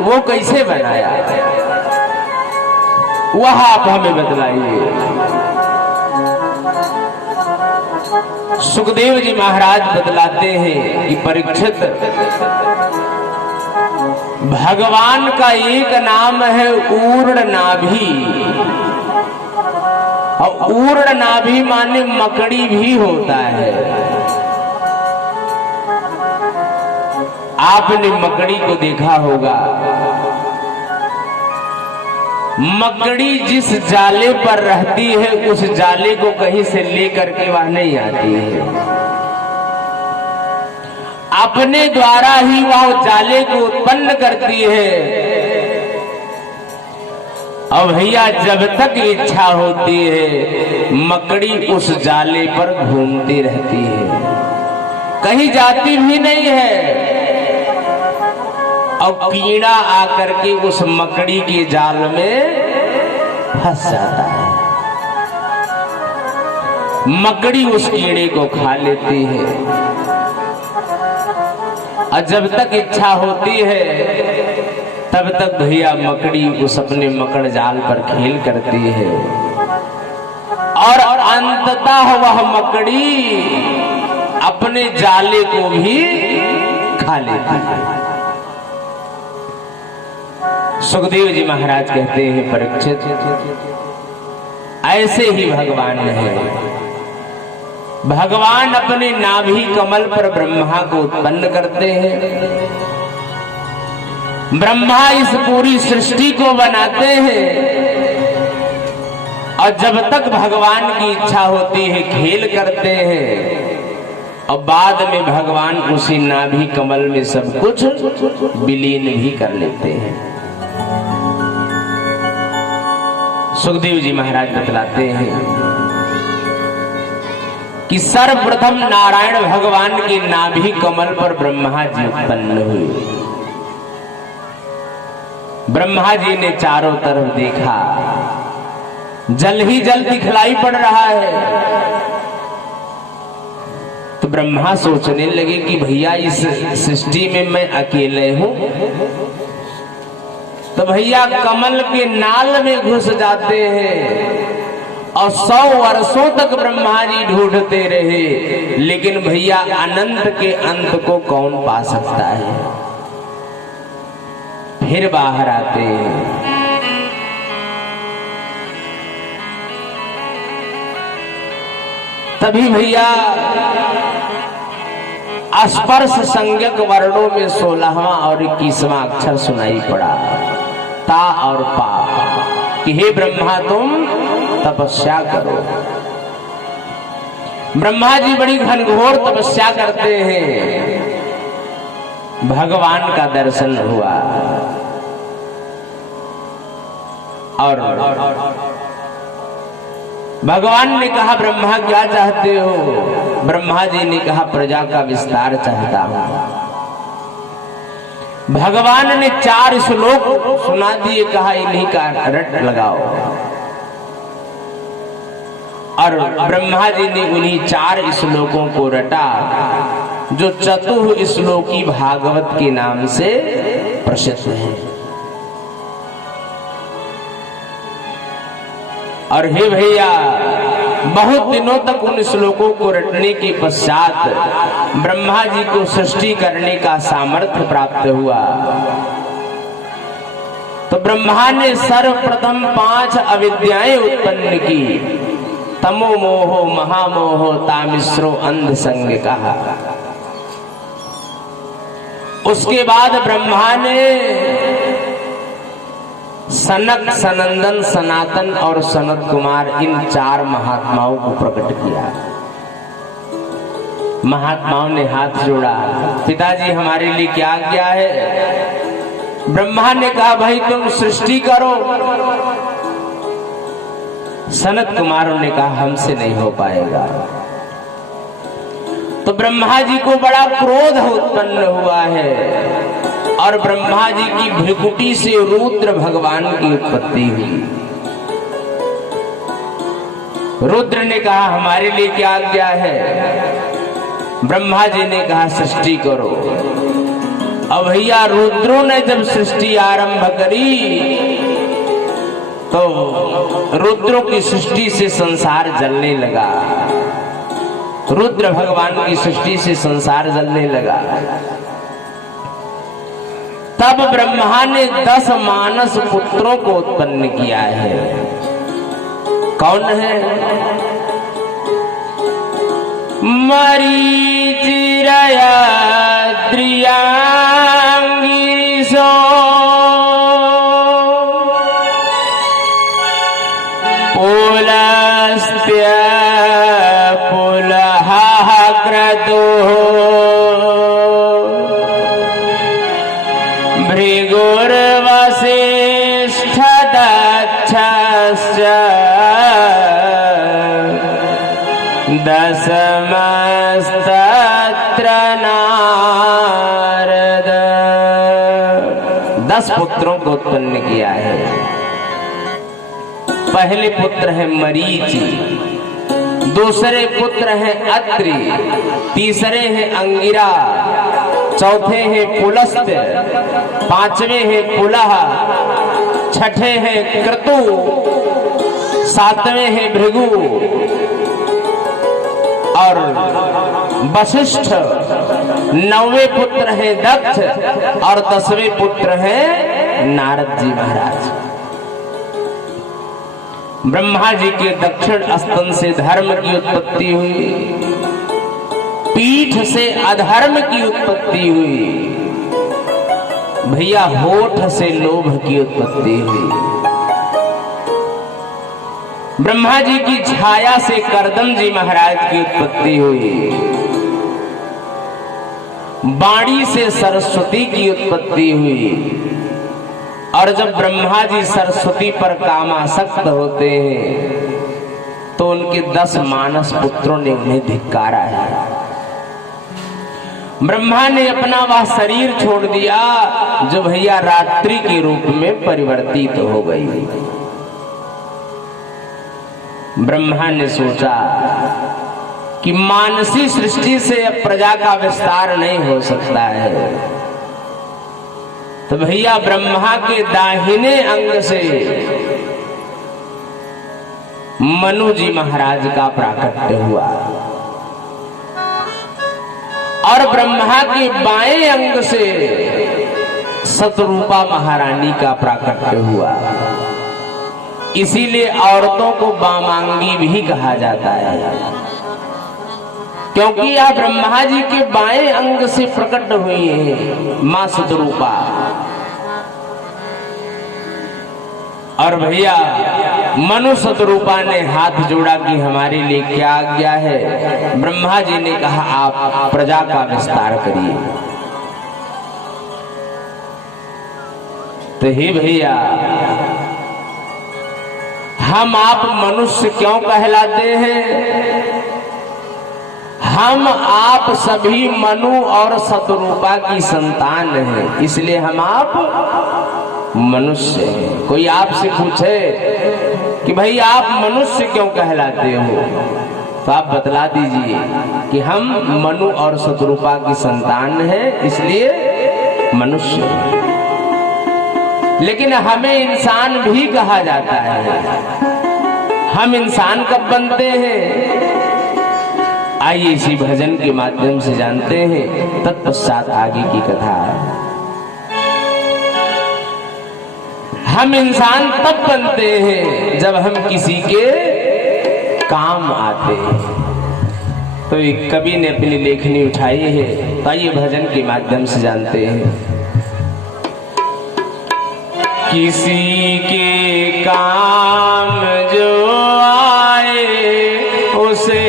वो कैसे बनाया, वह आप हमें बतलाइए। सुखदेव जी महाराज बतलाते हैं कि परीक्षित, भगवान का एक नाम है ऊर्ण नाभि, और ऊर्ण नाभि माने मकड़ी भी होता है। आपने मकड़ी को देखा होगा, मकड़ी जिस जाले पर रहती है उस जाले को कहीं से लेकर के वह नहीं आती है, अपने द्वारा ही वह जाले को उत्पन्न करती है। और भैया जब तक इच्छा होती है मकड़ी उस जाले पर घूमती रहती है, कहीं जाती भी नहीं है। और कीड़ा आकर के उस मकड़ी के जाल में फंस जाता है, मकड़ी उस कीड़े को खा लेती है। और जब तक इच्छा होती है तब तक भैया मकड़ी उस अपने मकड़ जाल पर खेल करती है, और अंततः वह मकड़ी अपने जाले को भी खा लेती है। सुखदेव जी महाराज कहते हैं परीक्षित, ऐसे ही भगवान है। भगवान अपने नाभि कमल पर ब्रह्मा को उत्पन्न करते हैं, ब्रह्मा इस पूरी सृष्टि को बनाते हैं, और जब तक भगवान की इच्छा होती है खेल करते हैं, और बाद में भगवान उसी नाभि कमल में सब कुछ विलीन भी कर लेते हैं। सुखदेव जी महाराज बतलाते हैं कि सर्वप्रथम नारायण भगवान के नाभि कमल पर ब्रह्मा जी उत्पन्न हुए। ब्रह्मा जी ने चारों तरफ देखा, जल ही जल दिखलाई पड़ रहा है। तो ब्रह्मा सोचने लगे कि भैया इस सृष्टि में मैं अकेले हूं। तो भैया कमल के नाल में घुस जाते हैं, और 100 वर्षों तक ब्रह्मा जी ढूंढते रहे, लेकिन भैया अनंत के अंत को कौन पा सकता है। फिर बाहर आते हैं, तभी भैया स्पर्श संज्ञक वर्णों में 16वां और 21वां अक्षर सुनाई पड़ा, ता और पा, कि हे ब्रह्मा तुम तपस्या करो। ब्रह्मा जी बड़ी घनघोर तपस्या करते हैं, भगवान का दर्शन हुआ। और भगवान ने कहा ब्रह्मा क्या चाहते हो। ब्रह्मा जी ने कहा प्रजा का विस्तार चाहता हूं। भगवान ने 4 श्लोक सुना दिए, कहा इन्हीं का रट लगाओ। और ब्रह्मा जी ने उन्हीं 4 श्लोकों को रटा, जो चतुः श्लोकी भागवत के नाम से प्रसिद्ध है। और हे भैया, बहुत दिनों तक उन श्लोकों को रटने के पश्चात ब्रह्मा जी को सृष्टि करने का सामर्थ्य प्राप्त हुआ। तो ब्रह्मा ने सर्वप्रथम 5 अविद्याएं उत्पन्न की। तमो मोहो महामोहो तामिश्रो अंध संग कहा। उसके बाद ब्रह्मा ने सनक, सनंदन, सनातन और सनत कुमार, इन 4 महात्माओं को प्रकट किया। महात्माओं ने हाथ जोड़ा, पिताजी हमारे लिए क्या आज्ञा है। ब्रह्मा ने कहा भाई तुम सृष्टि करो। सनत कुमारों ने कहा हमसे नहीं हो पाएगा। तो ब्रह्मा जी को बड़ा क्रोध उत्पन्न हुआ है, और ब्रह्मा जी की भ्रिकुटी से रुद्र भगवान की उत्पत्ति हुई। रुद्र ने कहा हमारे लिए क्या आज्ञा है। ब्रह्मा जी ने कहा सृष्टि करो। अब भैया रुद्रों ने जब सृष्टि आरंभ करी तो रुद्रों की सृष्टि से संसार जलने लगा। रुद्र भगवान की सृष्टि से संसार जलने लगा। तब ब्रह्मा ने 10 मानस पुत्रों को उत्पन्न किया है। कौन है? मरीचिरया द्रियांगिरिशो पुलस्त्य पुलः क्रतुः भृगुर्वसिष्ठदक्षश्च दशमस्तत्र नारद। 10 पुत्रों को उत्पन्न किया है। पहले पुत्र है मरीचि, दूसरे पुत्र हैं अत्रि, तीसरे हैं अंगिरा, चौथे हैं पुलस्त्य, पांचवें हैं पुलह, छठे हैं क्रतु, सातवें हैं भृगु और वशिष्ठ, 9वें पुत्र हैं दक्ष और 10वें पुत्र हैं नारद जी महाराज। ब्रह्मा जी के दक्षिण स्तन से धर्म की उत्पत्ति हुई, पीठ से अधर्म की उत्पत्ति हुई, भैया होठ से लोभ की उत्पत्ति हुई। ब्रह्मा जी की छाया से करदम जी महाराज की उत्पत्ति हुई, वाणी से सरस्वती की उत्पत्ति हुई। और जब ब्रह्मा जी सरस्वती पर कामासक्त होते हैं तो उनके 10 मानस पुत्रों ने उन्हें धिक्कारा है। ब्रह्मा ने अपना वह शरीर छोड़ दिया जो भैया रात्रि के रूप में परिवर्तित हो गई। ब्रह्मा ने सोचा कि मानसी सृष्टि से अब प्रजा का विस्तार नहीं हो सकता है, तो भैया ब्रह्मा के दाहिने अंग से मनु जी महाराज का प्राकट्य हुआ और ब्रह्मा के बाएं अंग से शतरूपा महारानी का प्राकट्य हुआ। इसीलिए औरतों को वामांगी भी कहा जाता है, क्योंकि यह ब्रह्मा जी के बाएं अंग से प्रकट हुई है मां शतरूपा। और भैया मनु शतरूपा ने हाथ जोड़ा कि हमारे लिए क्या आज्ञा है। ब्रह्मा जी ने कहा आप प्रजा का विस्तार करिए। तो हे भैया, हम आप मनुष्य क्यों कहलाते हैं? हम आप सभी मनु और शतरूपा की संतान हैं, इसलिए हम आप मनुष्य हैं। कोई आपसे पूछे कि भाई आप मनुष्य क्यों कहलाते हो, तो आप बतला दीजिए कि हम मनु और शतरूपा की संतान हैं, इसलिए मनुष्य। लेकिन हमें इंसान भी कहा जाता है। हम इंसान कब बनते हैं? आइए इसी भजन के माध्यम से जानते हैं, तत्पश्चात आगे की कथा। हम इंसान तब बनते हैं जब हम किसी के काम आते हैं। तो एक कवि ने अपनी लेखनी उठाई है, तो आइए भजन के माध्यम से जानते हैं। किसी के काम जो आए उसे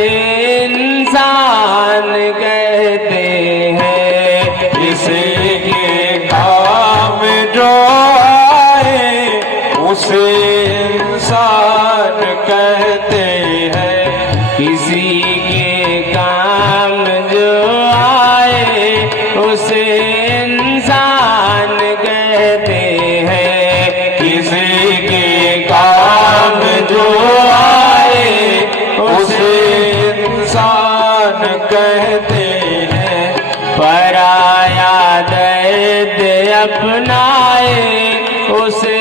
इंसान कहते हैं। किसी के काम जो आए उसे इंसान कहते हैं। किसी के काम जो आए उसे इंसान कहते हैं। किसी के काम अपनाए उसे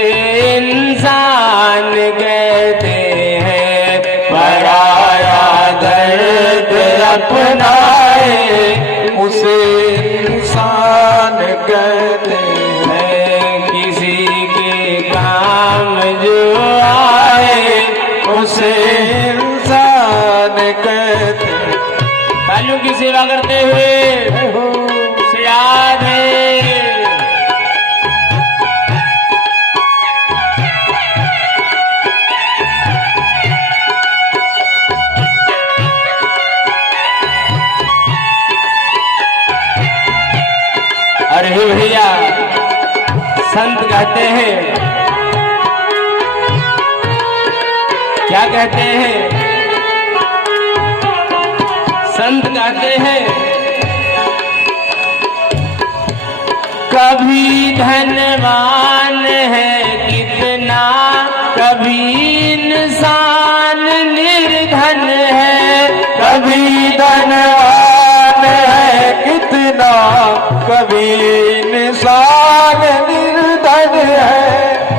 इंसान कहते हैं। पराया दर्द अपनाए उसे इंसान कहते हैं। किसी के काम जो आए उसे इंसान कहते तालियों की सेवा करते हुए से याद है। अरे भैया संत कहते हैं, क्या कहते हैं? संत कहते हैं कभी धनवान है कितना, कभी इंसान निर्धन है। कभी धनवान है कितना, कभी इंसान निर्धन है।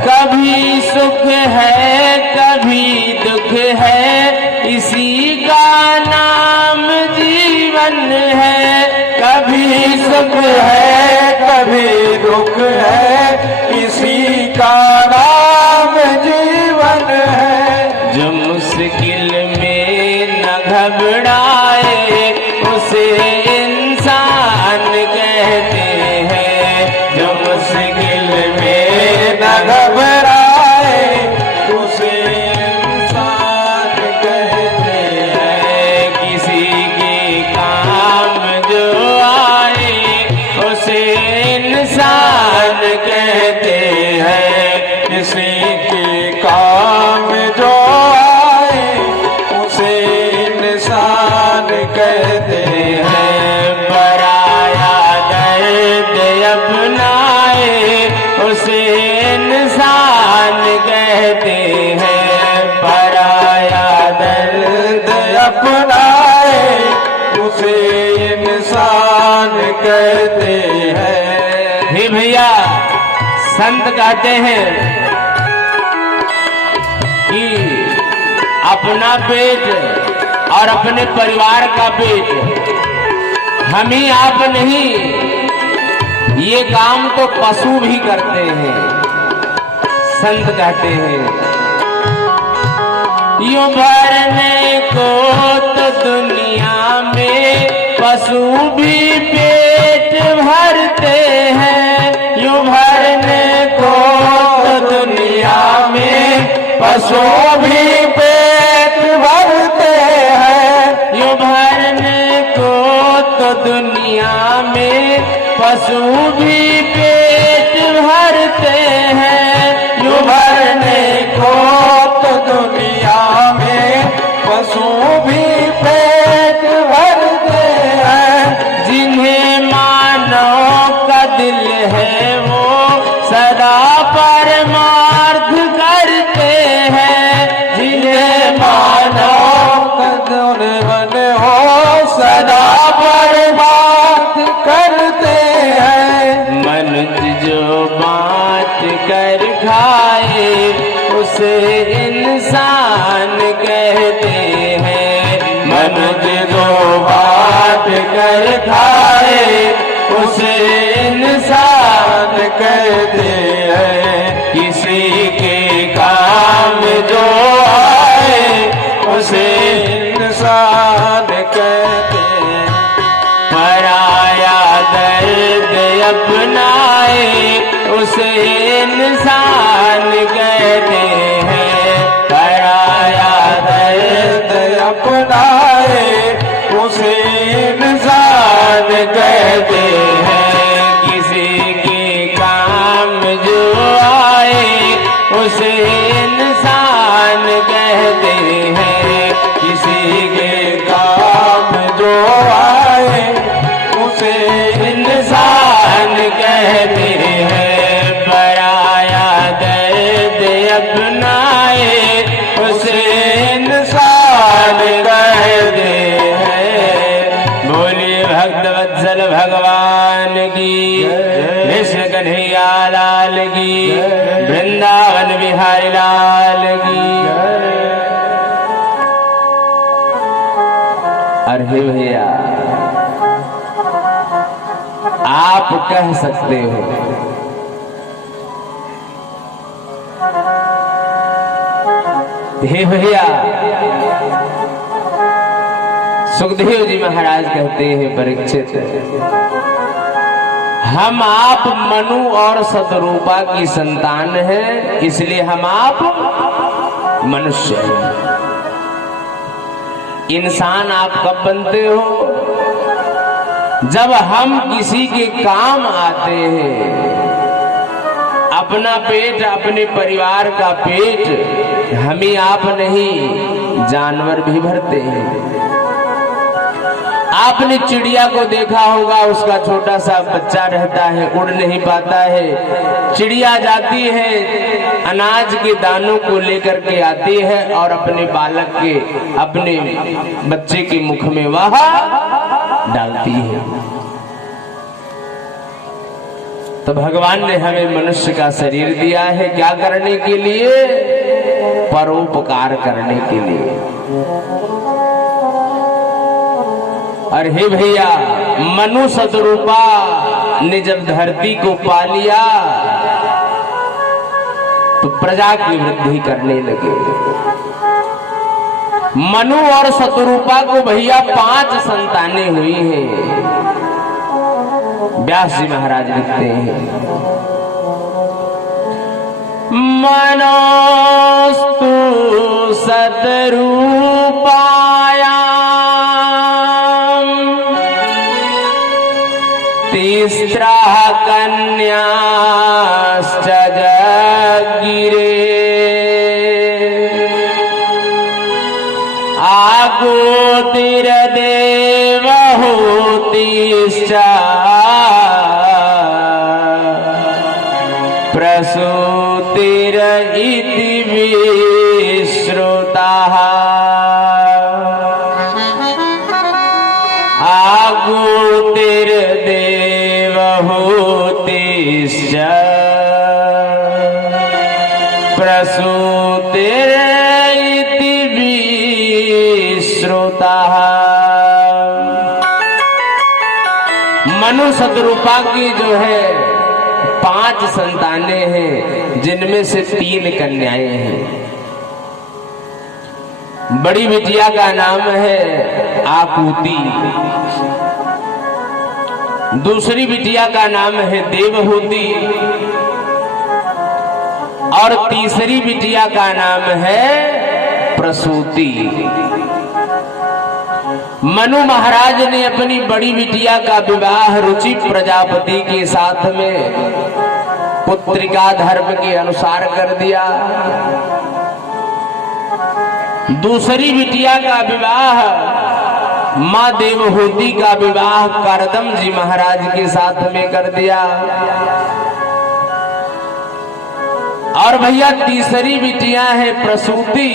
कभी सुख है कभी दुख है, इसी का नाम जीवन है। कभी सुख है कभी दुख है, इसी का नाम जीवन है। जो मुश्किल में न घबराए उसे इंसान कहते हैं। जो मुश्किल में न घबराए उसे इंसान कहते हैं। किसी के काम जो आए उसे इंसान कहते हैं। किसी के काम जो आए उसे इंसान कहते हैं। पराया दर्द अपनाए उसे इंसान कहते हैं। पराया दर्द अपनाए उसे इंसान कहते हैं। हे भैया संत कहते हैं कि अपना पेट और अपने परिवार का पेट हम ही आप नहीं, ये काम तो पशु भी करते हैं। संत कहते हैं यूं भरने को तो दुनिया में पशु भी पेट भरते हैं। यूं भरने को तो दुनिया में पशु भी पेट भरते हैं। यूं भरने को तो दुनिया में पशु भी पेट भरते हैं। यूं भरने को तो दुनिया में पशु भी पेट भरते हैं। जिन्हें मानव का दिल है वो सदा परमार्थ करते हैं। जिन्हें मानव का दुल्हन हो सदा परमार्थ करते हैं। मनुष्य जो बात कर खाए उसे इंसान कहते हैं। मनुष्य जो बात कर खाए उसे इंसान कहते हैं। किसी के काम जो आए उसे इंसान कहते हैं। पराया दर्द अपनाए उसे इंसान कहते हैं। पराया दर्द अपनाए उसे इंसान कहते हैं। किसी के काम जो आए उसे इंसान कहते हैं। किसी के काम जो आए उसे इंसान कहते हैं। पराया दर्द अपनाए उसे इंसान कहते हैं। बोलिए भक्त वत्सल भगवान की, कृष्ण कन्हैया की, वृंदावन बिहारी लाल की। अरे भैया आप कह सकते हो हे भैया, सुखदेव जी महाराज कहते हैं परीक्षित, हम आप मनु और शतरूपा की संतान हैं, इसलिए हम आप मनुष्य हैं। इंसान आप कब बनते हो? जब हम किसी के काम आते हैं, अपना पेट, अपने परिवार का पेट हम ही आप नहीं, जानवर भी भरते हैं। आपने चिड़िया को देखा होगा, उसका छोटा सा बच्चा रहता है, उड़ नहीं पाता है। चिड़िया जाती है, अनाज के दानों को लेकर के आती है और अपने बालक के, अपने बच्चे के मुख में वह डालती है। तो भगवान ने हमें मनुष्य का शरीर दिया है क्या करने के लिए? परोपकार करने के लिए। और हे भैया, मनु शतरूपा ने जब धरती को पा लिया तो प्रजा की वृद्धि करने लगे। मनु और शतरूपा को भैया 5 संतानें हुई हैं। व्यास जी महाराज लिखते हैं, मनोस्तु शतरूपाया तिस्रा कन्याश्च जगिरे आगोतिर्देवहूतिश्च प्रसूतिरिति विश्रुताः आगोतिर्देवहूतिश्च प्रसूतिरिति विश्रुताः। मनु शतरूपा की जो है 5 संतानें हैं, जिनमें से 3 कन्याएं हैं। बड़ी बिटिया का नाम है आकुति, दूसरी बिटिया का नाम है देवहूति और तीसरी बिटिया का नाम है प्रसूति। मनु महाराज ने अपनी बड़ी बिटिया का विवाह रुचि प्रजापति के साथ में पुत्रिका धर्म के अनुसार कर दिया। दूसरी बिटिया का विवाह मां देवहूति का विवाह करदम जी महाराज के साथ में कर दिया। और भैया तीसरी बिटियां है प्रसूति,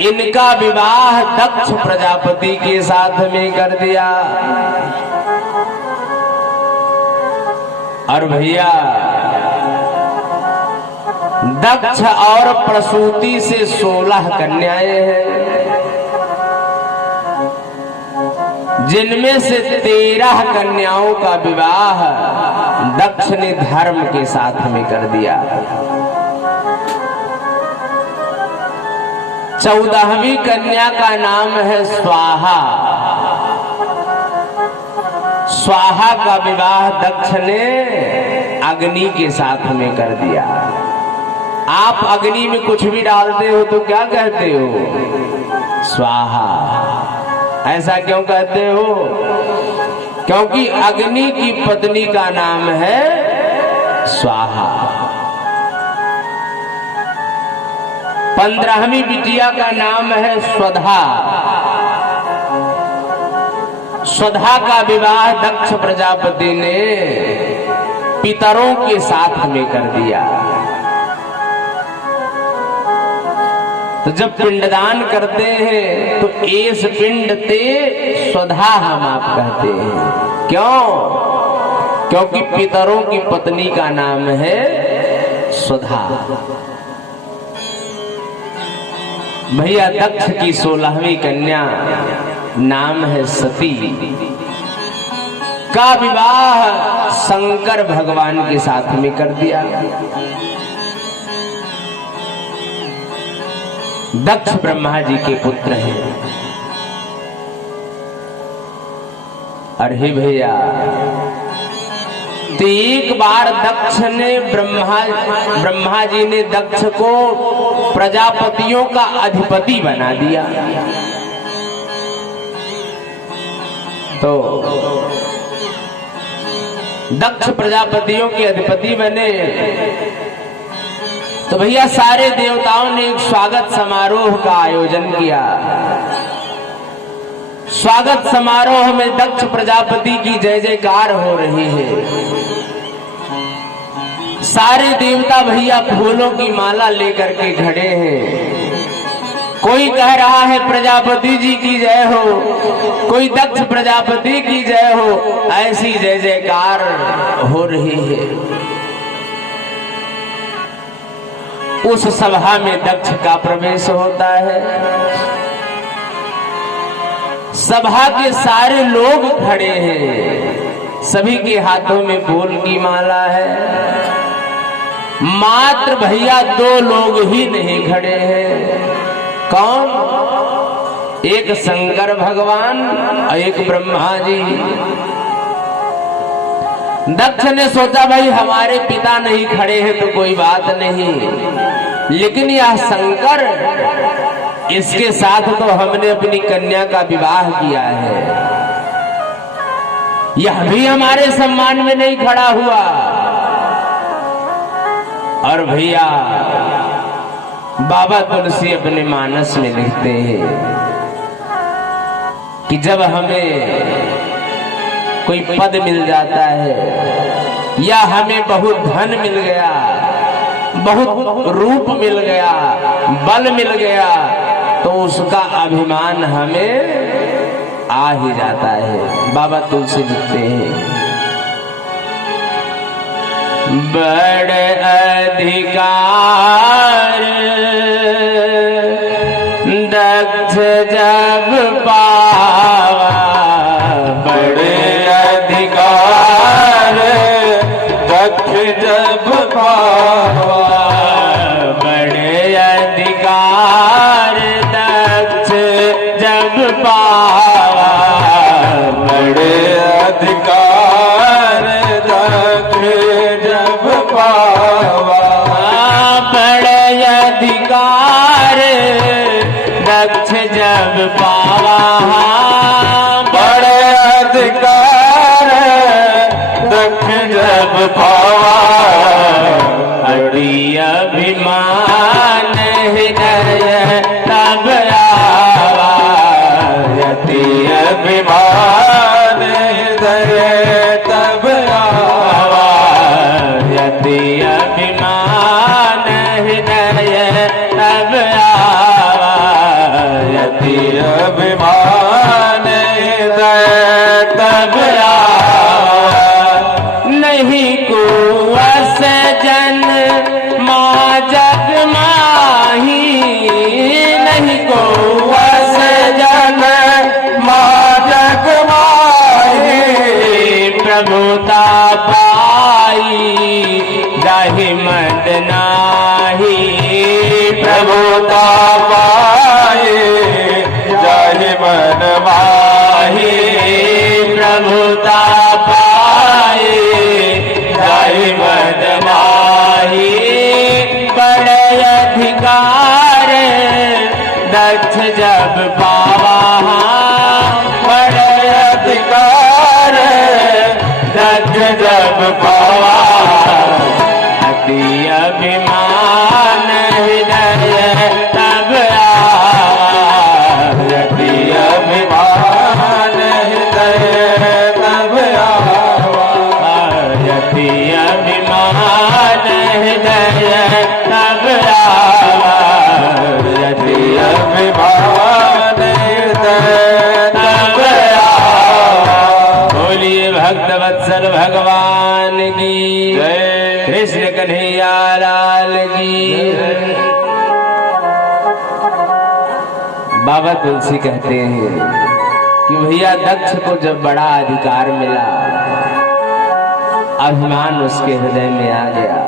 इनका विवाह दक्ष प्रजापति के साथ में कर दिया। और भैया दक्ष और प्रसूति से 16 कन्याएं हैं, जिनमें से 13 कन्याओं का विवाह दक्ष ने धर्म के साथ में कर दिया। 14वीं कन्या का नाम है स्वाहा। स्वाहा का विवाह दक्ष ने अग्नि के साथ में कर दिया। आप अग्नि में कुछ भी डालते हो तो क्या कहते हो? स्वाहा। ऐसा क्यों कहते हो? क्योंकि अग्नि की पत्नी का नाम है स्वाहा। 15वीं बिटिया का नाम है स्वधा। स्वधा का विवाह दक्ष प्रजापति ने पितरों के साथ में कर दिया। तो जब पिंडदान करते हैं तो एस पिंड ते स्वधा हम आप कहते हैं। क्यों? क्योंकि पितरों की पत्नी का नाम है सुधा। भैया दक्ष की 16वीं कन्या नाम है सती का विवाह शंकर भगवान के साथ में कर दिया। दक्ष ब्रह्मा जी के पुत्र हैं। अरे भैया, तो एक बार दक्ष ने ब्रह्मा जी ने दक्ष को प्रजापतियों का अधिपति बना दिया। तो दक्ष प्रजापतियों के अधिपति बने तो भैया सारे देवताओं ने एक स्वागत समारोह का आयोजन किया। स्वागत समारोह में दक्ष प्रजापति की जय जयकार हो रही है। सारे देवता भैया फूलों की माला लेकर के खड़े हैं। कोई कह रहा है प्रजापति जी की जय हो, कोई दक्ष प्रजापति की जय हो, ऐसी जय जयकार हो रही है। उस सभा में दक्ष का प्रवेश होता है। सभा के सारे लोग खड़े हैं, सभी के हाथों में फूल की माला है। मात्र भैया 2 लोग ही नहीं खड़े हैं। कौन? एक शंकर भगवान और एक ब्रह्मा जी। दक्ष ने सोचा भाई हमारे पिता नहीं खड़े हैं तो कोई बात नहीं, लेकिन यह शंकर, इसके साथ तो हमने अपनी कन्या का विवाह किया है, यह भी हमारे सम्मान में नहीं खड़ा हुआ। और भैया बाबा तुलसी अपने मानस में लिखते हैं कि जब हमें कोई पद मिल जाता है या हमें बहुत धन मिल गया, बहुत रूप मिल gaya, बल मिल गया, तो उसका अभिमान हमें आ ही जाता है। बाबा तुलसी लिखते हैं, बड़े अधिकार दक्ष जब पावा, बड़े अधिकार दक्ष जब पावा, बड़े अधिकार दक्ष जब पावा, बड़े अधिकार दक्ष जब पावा, बड़े अधिकार दक्ष जब पावा, बड़े अधिकार दक्ष जब पावा, अति अभिमान हृदय तब आवा, अति अभिमान हृदय तब आवा, अति अभिमान हृदय तब आवा, अति अभिमान हृदय तब आवा, नहीं कुवस जन माँ जग माही, नहीं कुवस जन माँ जग माही, प्रभुता पाई जाहि मद नाही, प्रभुता पाए जाहि मन माही, प्रभुता पाए जाहि मद माही, बड़े अधिकार दक्ष जब पावा, बड़े अधिकार दक्ष जब पावा, अति अभिमान कृष्ण कन्हैया लाल की। बाबा तुलसी कहते हैं कि भैया दक्ष को जब बड़ा अधिकार मिला, अभिमान उसके हृदय में आ गया।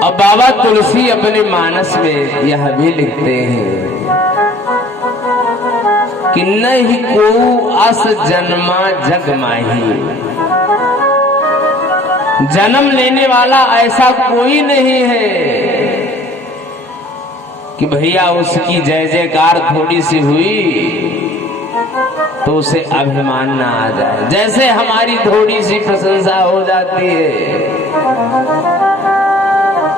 अब बाबा तुलसी अपने मानस में यह भी लिखते हैं कि नहीं को अस जन्मा जग माही, जन्म लेने वाला ऐसा कोई नहीं है कि भैया उसकी जय जयकार थोड़ी सी हुई तो उसे अभिमान ना आ जाए, जैसे हमारी थोड़ी सी प्रशंसा हो जाती है।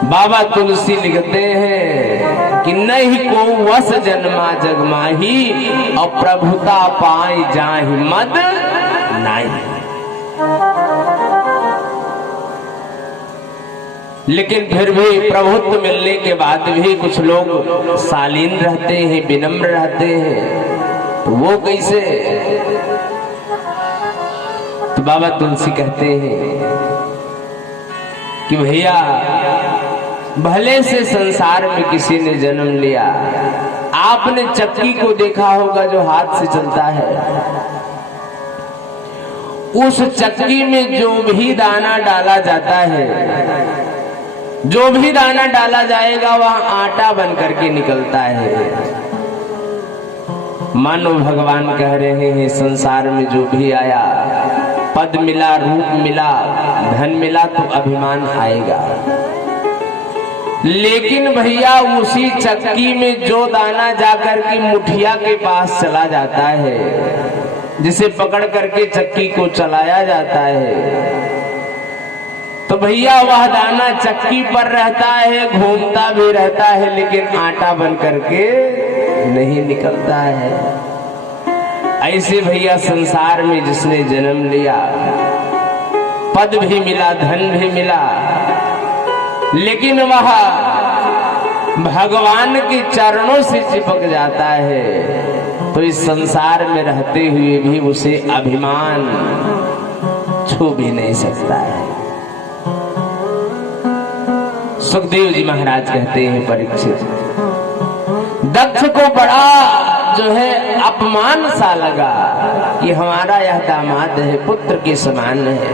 बाबा तुलसी लिखते हैं कि नहीं को वस जन्मा जग माही, और प्रभुता पाई जाहि मद नाही। लेकिन फिर भी प्रभुत्व मिलने के बाद भी कुछ लोग शालीन रहते हैं, विनम्र रहते हैं, तो वो कैसे? तो बाबा तुलसी कहते हैं कि भैया भले से संसार में किसी ने जन्म लिया, आपने चक्की को देखा होगा जो हाथ से चलता है, उस चक्की में जो भी दाना डाला जाता है, जो भी दाना डाला जाएगा वह आटा बन करके निकलता है। मानो भगवान कह रहे हैं संसार में जो भी आया, पद मिला, रूप मिला, धन मिला तो अभिमान आएगा, लेकिन भैया उसी चक्की में जो दाना जाकर के मुठिया के पास चला जाता है, जिसे पकड़ करके चक्की को चलाया जाता है, तो भैया वह दाना चक्की पर रहता है, घूमता भी रहता है, लेकिन आटा बन करके नहीं निकलता है। ऐसे भैया संसार में जिसने जन्म लिया, पद भी मिला, धन भी मिला, लेकिन वह भगवान के चरणों से चिपक जाता है, तो इस संसार में रहते हुए भी उसे अभिमान छू भी नहीं सकता है। सुखदेव जी महाराज कहते हैं परीक्षित, दक्ष को बड़ा जो है अपमान सा लगा कि हमारा यह दामाद है, पुत्र के समान है,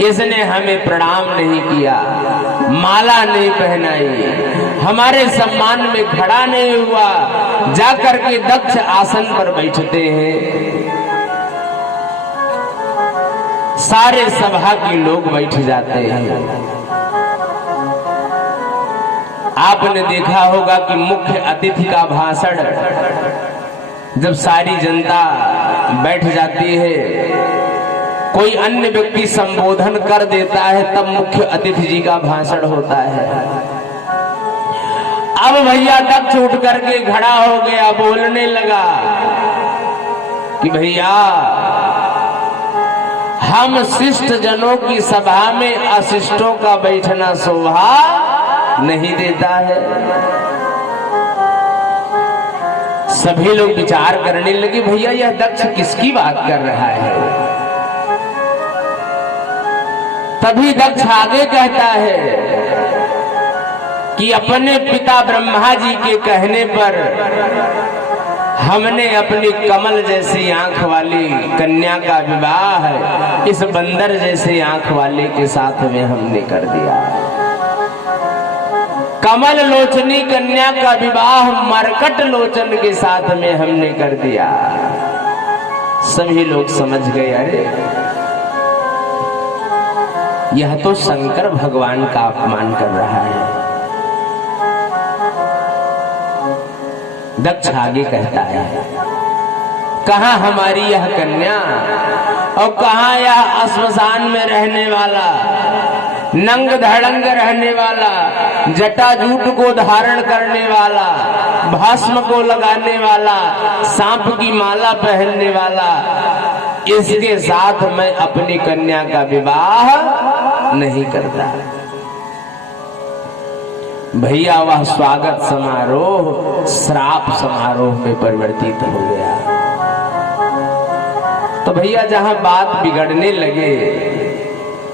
इसने हमें प्रणाम नहीं किया, माला नहीं पहनाई, हमारे सम्मान में खड़ा नहीं हुआ। जाकर के दक्ष आसन पर बैठते हैं, सारे सभा के लोग बैठ जाते हैं। आपने देखा होगा कि मुख्य अतिथि का भाषण जब सारी जनता बैठ जाती है, कोई अन्य व्यक्ति संबोधन कर देता है, तब मुख्य अतिथि जी का भाषण होता है। अब भैया दक्ष उठ करके खड़ा हो गया, बोलने लगा कि भैया हम शिष्ट जनों की सभा में अशिष्टों का बैठना शोभा नहीं देता है। सभी लोग विचार करने लगे, भैया यह दक्ष किसकी बात कर रहा है? तभी दक्ष आगे कहता है कि अपने पिता ब्रह्मा जी के कहने पर हमने अपनी कमल जैसी आंख वाली कन्या का विवाह इस बंदर जैसी आंख वाले के साथ में हमने कर दिया। कमल लोचनी कन्या का विवाह मरकट लोचन के साथ में हमने कर दिया। सभी लोग समझ गए, अरे यह तो शंकर भगवान का अपमान कर रहा है। दक्ष आगे कहता है, कहाँ हमारी यह कन्या और कहाँ यह श्मशान में रहने वाला, नंग धड़ंग रहने वाला, जटाजूट को धारण करने वाला, भस्म को लगाने वाला, सांप की माला पहनने वाला, इसके साथ मैं अपनी कन्या का विवाह नहीं करता। भैया वह स्वागत समारोह श्राप समारोह में परिवर्तित हो गया। तो भैया जहां बात बिगड़ने लगे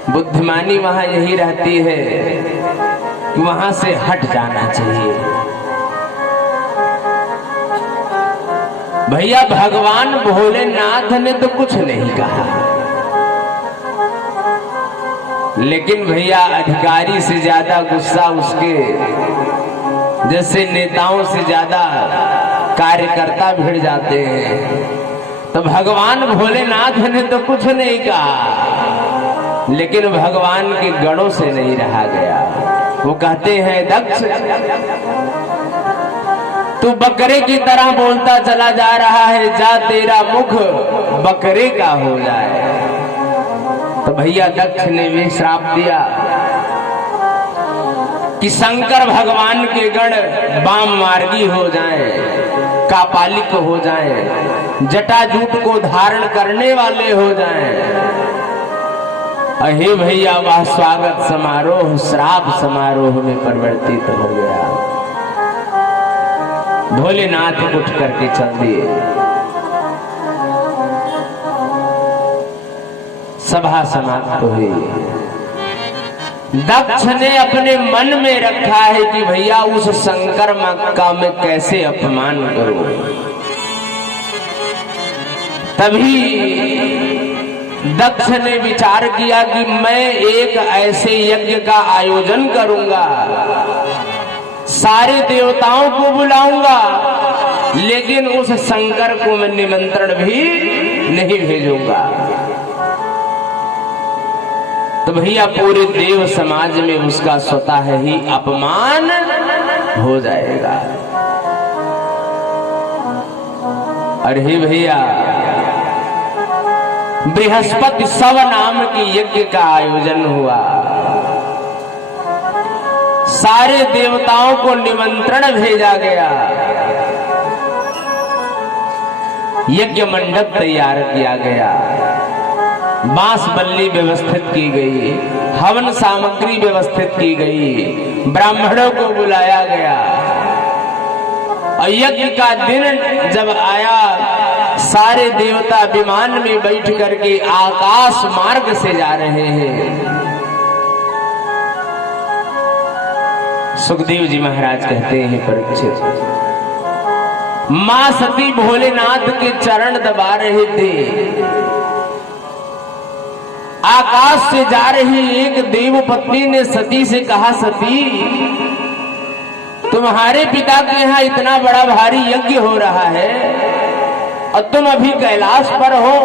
बुद्धिमानी वहां यही रहती है कि वहां से हट जाना चाहिए। भैया भगवान भोलेनाथ ने तो कुछ नहीं कहा, लेकिन भैया अधिकारी से ज्यादा गुस्सा उसके जैसे नेताओं से ज्यादा कार्यकर्ता भिड़ जाते हैं। तो भगवान भोलेनाथ ने तो कुछ नहीं कहा, लेकिन भगवान के गणों से नहीं रहा गया। वो कहते हैं, दक्ष तू बकरे की तरह बोलता चला जा रहा है, जा तेरा मुख बकरे का हो जाए। तो भैया दक्ष ने भी श्राप दिया कि शंकर भगवान के गण वाम मार्गी हो जाएं, कापालिक हो जाएं, जटाजूट को धारण करने वाले हो जाएं। अहे भैया वह स्वागत समारोह श्राप समारोह में परिवर्तित हो गया। भोलेनाथ उठ करके चल दिए। सभा समाप्त हुई। दक्ष ने अपने मन में रखा है कि भैया उस शंकर का मैं कैसे अपमान करूं। तभी दक्ष ने विचार किया कि मैं एक ऐसे यज्ञ का आयोजन करूंगा, सारे देवताओं को बुलाऊंगा, लेकिन उस शंकर को मैं निमंत्रण भी नहीं भेजूंगा। तो भैया पूरे देव समाज में उसका स्वतः ही अपमान हो जाएगा। अरे भैया बृहस्पति सव नाम की यज्ञ का आयोजन हुआ, सारे देवताओं को निमंत्रण भेजा गया, यज्ञ मंडप तैयार किया गया, बांस बल्ली व्यवस्थित की गई, हवन सामग्री व्यवस्थित की गई, ब्राह्मणों को बुलाया गया। और यज्ञ का दिन जब आया, सारे देवता विमान में बैठ करके आकाश मार्ग से जा रहे हैं। सुखदेव जी महाराज कहते हैं, परीक्षित मां सती भोलेनाथ के चरण दबा रहे थे। आकाश से जा रही एक देव पत्नी ने सती से कहा, सती तुम्हारे पिता के यहाँ इतना बड़ा भारी यज्ञ हो रहा है और तुम अभी कैलाश पर हो,